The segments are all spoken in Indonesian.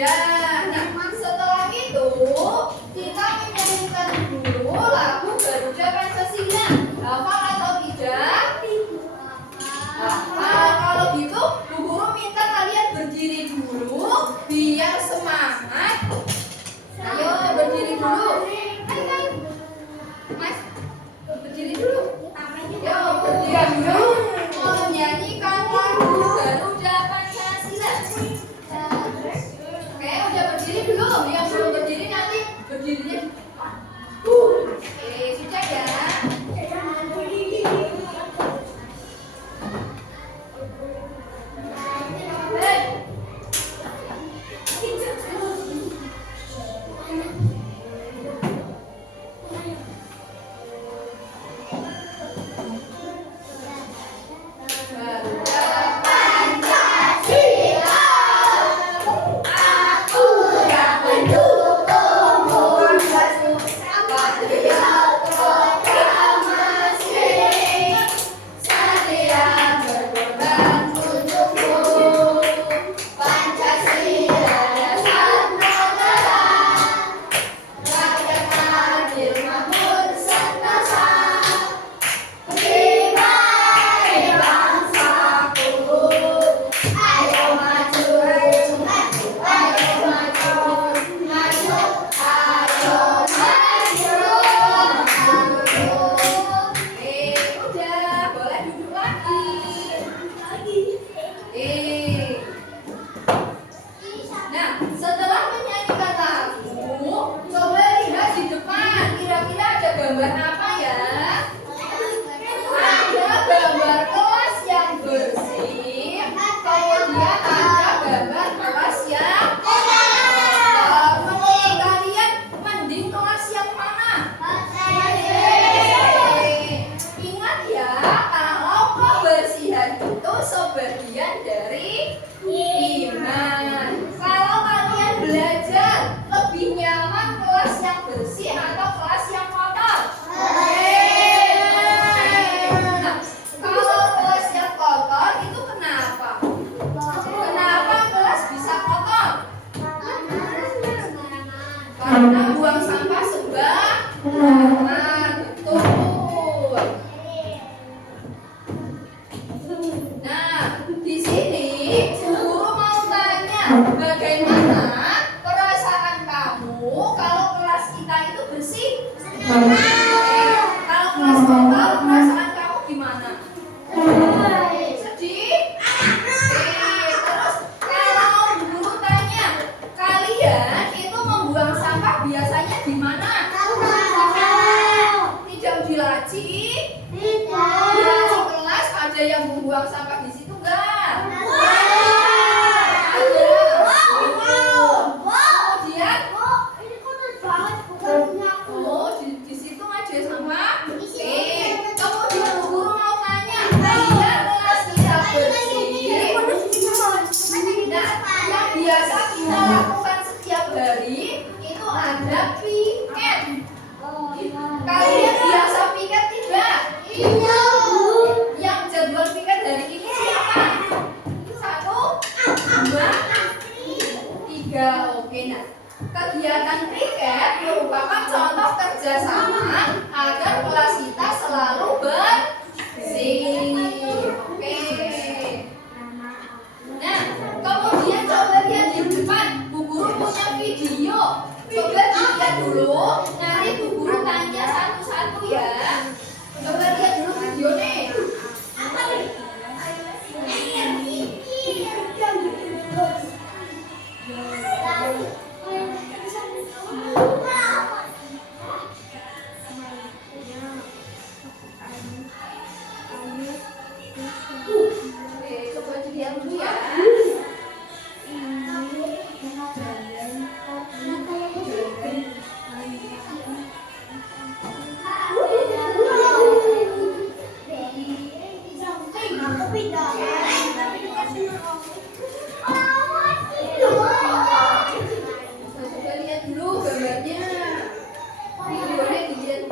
Nah, setelah itu kita menyanyikan dulu lagu Garuda Pancasila. Hafal atau tidak? Kalau gitu Bu Guru minta kalian berdiri dulu biar semangat. Ayo berdiri dulu. Mas, berdiri dulu. Yo, berdiri dulu. Menyanyikan lagu Garuda Pancasila. Oke, udah berdiri belum? Yang belum berdiri nanti berdirinya. Oke, sudah ya. Karena buang sampah sembarangan, betul. Nah, di sini guru mau tanya, bagaimana perasaan kamu kalau kelas kita itu bersih? Kalau kelas kotor, perasaan kamu gimana? Sedih? Terus kalau guru tanya, kalian itu membuang sampah biasanya di mana? Tidak di laci? Tidak. Di laci kelas ada yang membuang sampah di situ enggak? Ada. Kemudian di situ aja sampah. Kemudian guru mau tanya, kalian kelas kita bersih? Nah, yang biasa kita lakukan setiap hari itu ada piket. Kalian biasa piket tidak? Iya. Yang jadwal piket hari ini siapa? 1, 2, 3. Oke, nah kegiatan piket merupakan contoh kerjasama agar kelas kita selalu bersih. Oke. Nah, kemudian coba lihat di depan, Bu Guru punya video. Coba dilihat dulu, nanti Bu Guru tanya satu-satu ya. Coba lihat dulu videonya. Oke, coba dilihat dulu ya. Coba lihat dulu gambarnya. Videonya dilihat.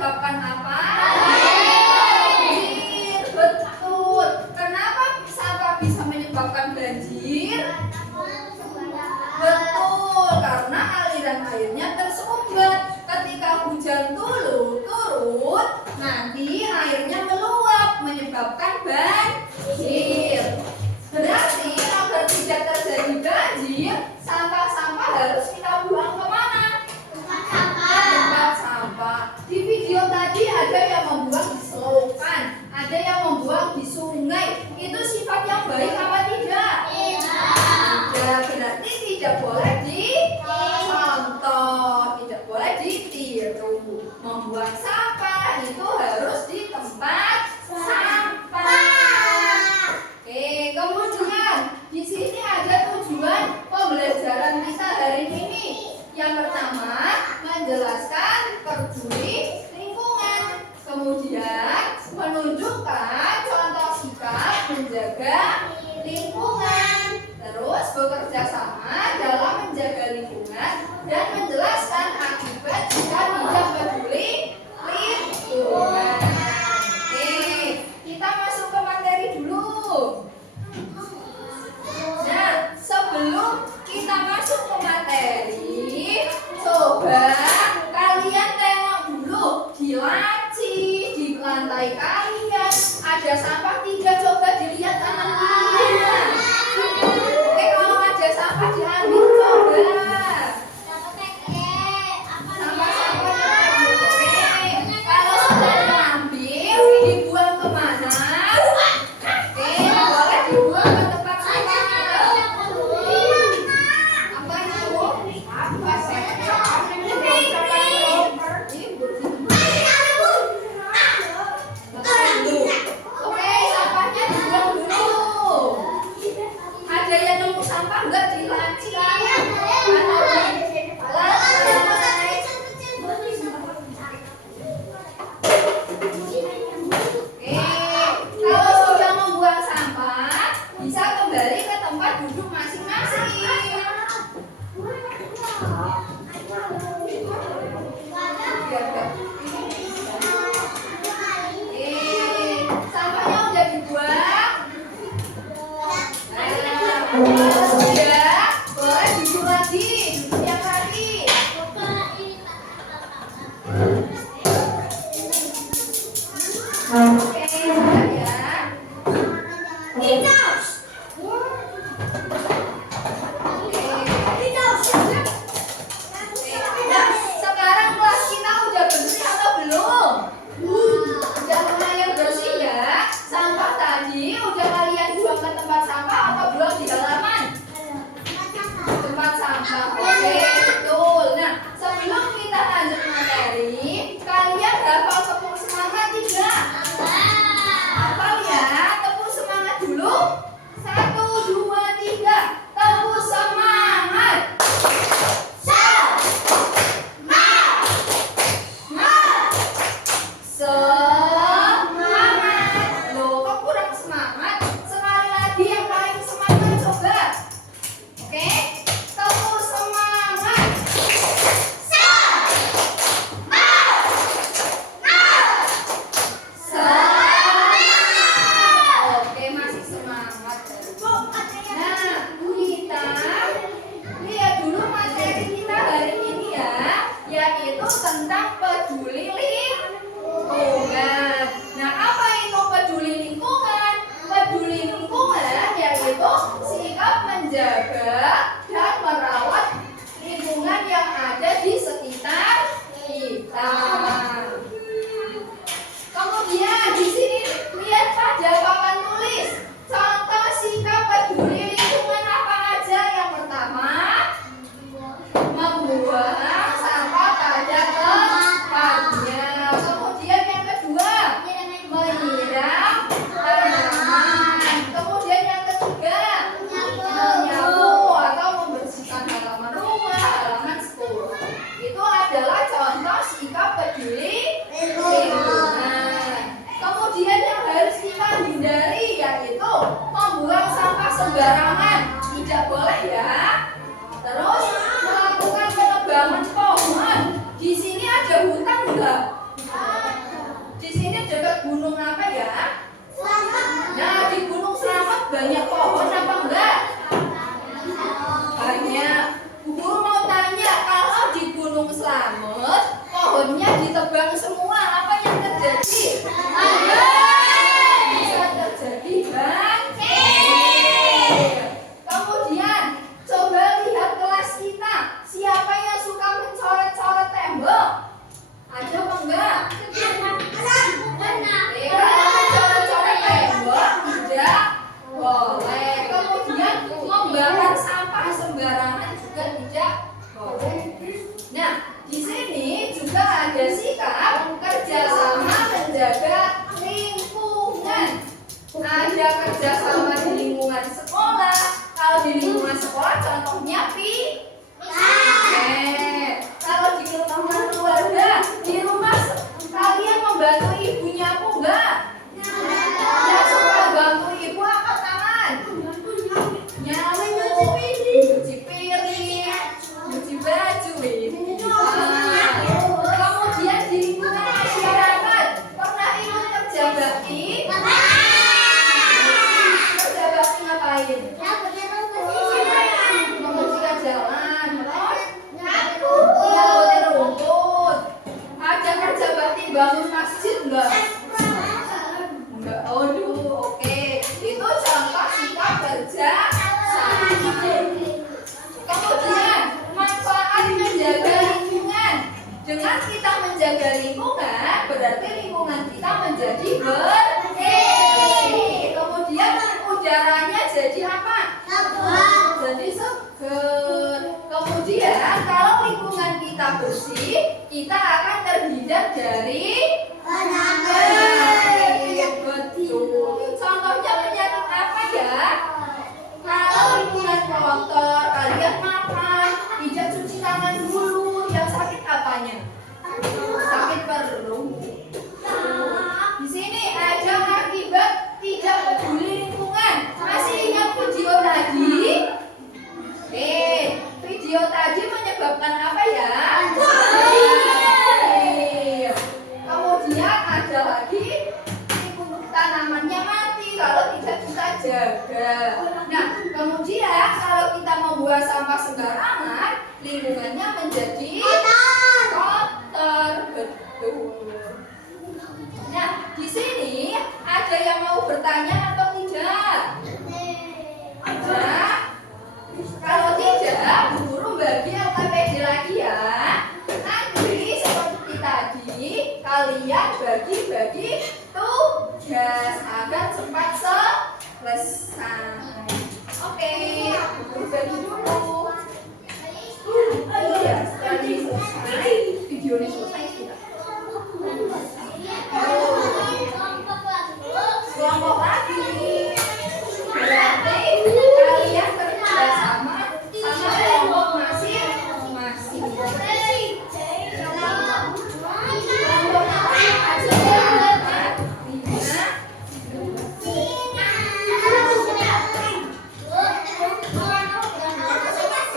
menyebabkan apa? Banjir. Betul. Kenapa sampah bisa menyebabkan banjir? Betul, karena aliran airnya tersumbat. Ketika hujan turun, nanti airnya meluap menyebabkan banjir. Berarti agar tidak terjadi banjir, sampah-sampah harus kita buang kemana? Tempat sampah. Di video tadi ada yang membuang di selokan, ada yang membuang di sungai. Itu sifat yang baik apa tidak? Tidak. Berarti tidak boleh dicontoh, tidak boleh ditiru. Membuang sampah itu harus di tempat sampah. Oke, kemudian di sini ada tujuan pembelajaran kita hari ini. Yang pertama, menjelaskan peduli lingkungan. Kemudian, menunjukkan contoh sikap menjaga lingkungan. Terus, bekerja sama dalam menjaga lingkungan dan menjelaskan akibat jika tidak peduli lingkungan. Oke, kita masuk ke materi dulu. Nah, sebelum kita masuk ke materi, coba kalian tengok dulu di laci, di lantai kalian ada sampah tidak? Coba dilihat kanan kirinya. Oke, kalau ada sampah diambil coba. Sampah-sampah diambil. Oke, kalau sudah diambil dibuang kemana? Oke, boleh dibuang ke tempat sampah. Apa itu? Apa sih? Oke, sampahnya dibuang dulu. Ada yang nemu sampah enggak di laci? Atau di lantai? Oke, kalau sudah membuang sampah, bisa kembali ke tempat duduk masing-masing. Sampahnya udah dibuang? Kalau sudah, boleh duduk lagi, duduk yang lagi. Oke, sudah ya. Nah, sekarang kelas kita udah bersih atau belum? Udah lumayan bersih ya. Sampah tadi udah kalian buang ke tempat sampah atau buang di halaman? Tempat sampah. Oke, betul. Nah, sebelum kita lanjut materi, kalian hafal tepuk semangat tidak? Hafal ya, tepuk semangat dulu. 1, 2, 3. Tepuk semangat. Semangat. Loh, kok kurang semangat? Sekali lagi yang paling semangat coba. Oke, tepuk semangat. Oke, masih semangat. Nah, kita lihat dulu materi kita hari ini ya, yaitu tentang peduli lingkungan. Nah, apa itu peduli lingkungan? Peduli lingkungan yaitu sikap menjaga dan merawat lingkungan yang ada di sekitar kita. Kemudian di sini lihat pada papan tulis contoh sikap peduli lingkungan apa aja. Yang pertama, membuang sampah pada tempatnya. Kemudian yang kedua, menyiram tanaman. Kemudian yang ketiga, menyapu atau membersihkan halaman rumah, halaman sekolah. Itu adalah contoh sikap peduli lingkungan. Kemudian yang harus kita hindari yaitu membuang sampah sembarangan. Tidak boleh ya. Terus melakukan penebangan pohon. Di sini ada hutan enggak? pohonnya ditebang semua, apa yang terjadi? Bisa terjadi banjir. Kemudian coba lihat kelas kita, siapa yang suka mencoret-coret tembok? Ada apa enggak? Mencoret-coret tembok tidak boleh. Kemudian membakar sampah sembarangan juga tidak boleh. Nah, di sini juga ada sikap kerjasama menjaga lingkungan. Ada kerjasama di lingkungan sekolah. Kalau di lingkungan sekolah contohnya kalau di lingkungan keluarga, di rumah kalian membantu ibu nyapu enggak? Ya, suka bantu ibu angkat tangan. Nyapu, cuci piring, cuci baju. Kemudian di lingkungan masyarakat pernah ikut kerja bakti? Kerja bakti ngapain? Membersihkan jalan, terus nyaputin rumput. Ada kerja bakti bangun masjid enggak? Enggak. Oke. Itu contoh sikap kerja sama. Kemudian manfaat menjaga lingkungan. Dengan kita menjaga lingkungan, berarti lingkungan kita menjadi bersih. Kemudian udaranya jadi apa? Jadi seger. Kemudian kalau lingkungan kita bersih, kita akan terhindar dari penyakit. Betul. Contohnya penyakit apa ya? Kalau lingkungan kotor, kalian makan, tidak cuci tangan dulu, yang sakit apanya? Sakit perut. Di sini ada akibat tidak peduli lingkungan. Masih ingat video tadi? Video tadi menyebabkan apa ya? Kemudian ada lagi tanamannya mati kalau tidak kita jaga. Nah, kemudian kalau kita membuang sampah sembarangan, lingkungannya menjadi kotor. Betul. Nah, di sini ada yang mau bertanya atau tidak? Ada? Kalau tidak, Bu Guru bagi LKPD lagi ya. Nanti seperti tadi, kalian bagi-bagi tugas agar cepat selesai. Oke, Bu Guru bagi dulu. Iya, tadi selesai. Videonya selesai sudah. Kelompok lagi. Berarti kalian bekerja sama kelompok masing-masing.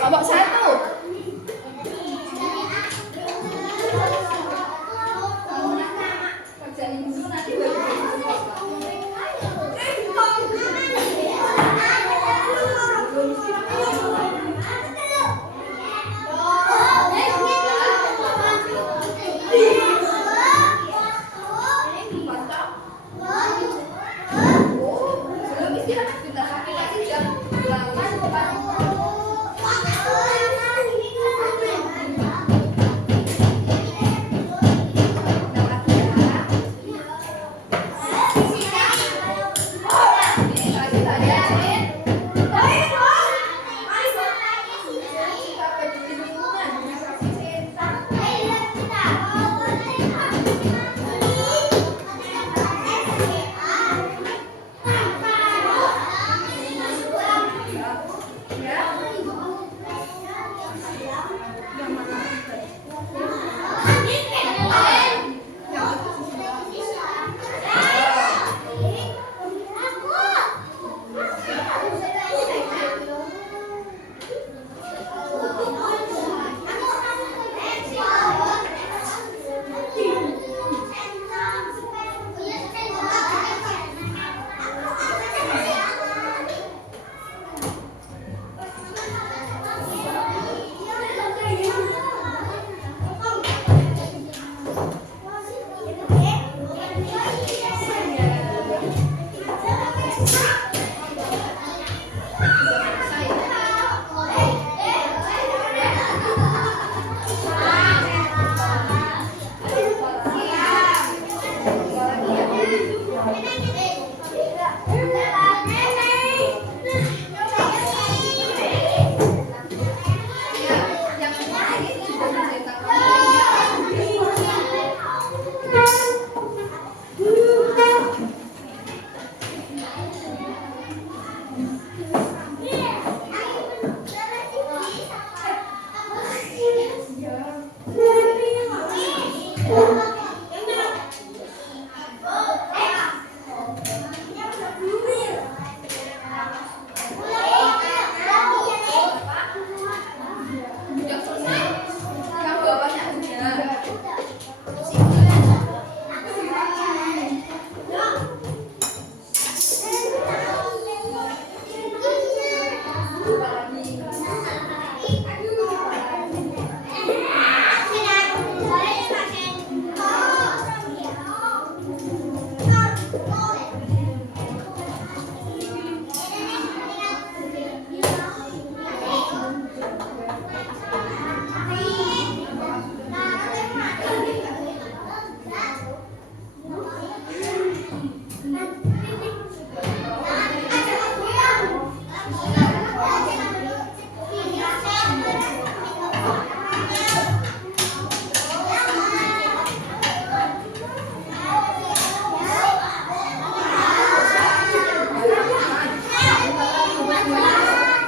Kelompok 1. Udah selesai. Yang bawahnya udah. Kesimpulan.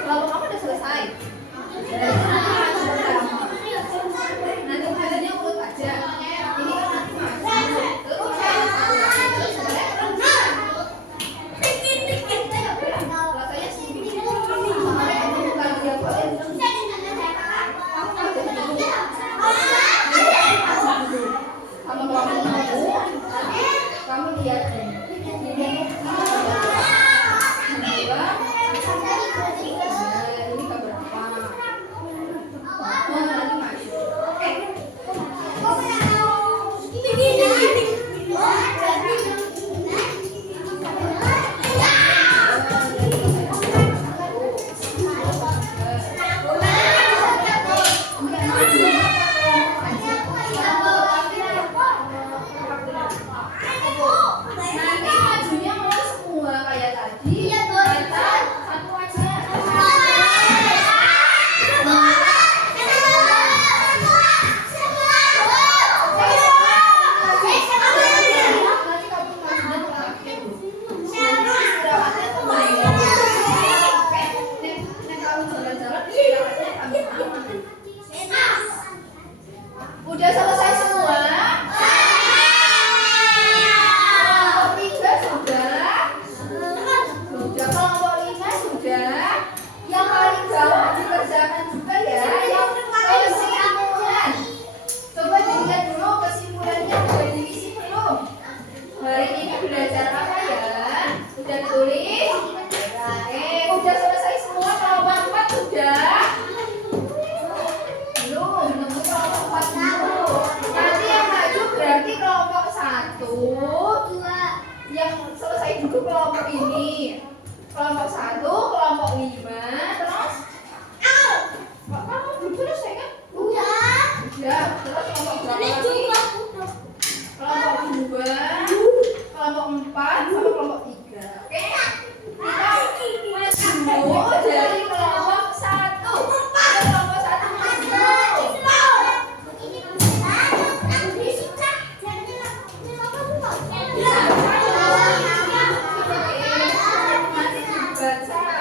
Kelompok kamu udah selesai. Nanti hasilnya urut aja. Ini kan nanti masuk. Terus rasanya sendiri. Kemarin kamu bukan dia boleh. Kamu kamu lihat ini. Ini keberapa? Oh, nanti masuk. Nanti majunya mau semua kayak tadi. Atau satu aja. Nanti kamu majunya terakhir. Istirahatnya tuh baik. Oke, nek kamu jalan-jalan istirahatnya kami aman. Udah selesai semua? Kelompok 3 sudah? Sudah. Kelompok 5 sudah? Yang paling bawah dikerjakan juga ya. Yang kesimpulan. Coba dilihat dulu kesimpulannya udah diisi belum? Hari ini belajar apa ya? Udah ditulis? Udah selesai semua. Kelompok 4 sudah? Belum, nunggu kelompok 4 dulu. Nanti yang maju berarti kelompok 1. Yang selesai dulu kelompok ini. Kelompok 1, kelompok 5, terus kamu dulu selesai kan? Udah. Terus kelompok berapa lagi? Kelompok 2, kelompok 4, sama kelompok 3. Oke? Kita maju dari kelompok 1. Kelompok 1 masih dibaca.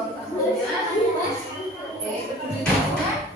ruang tamunya. Oke, berdiri di sana.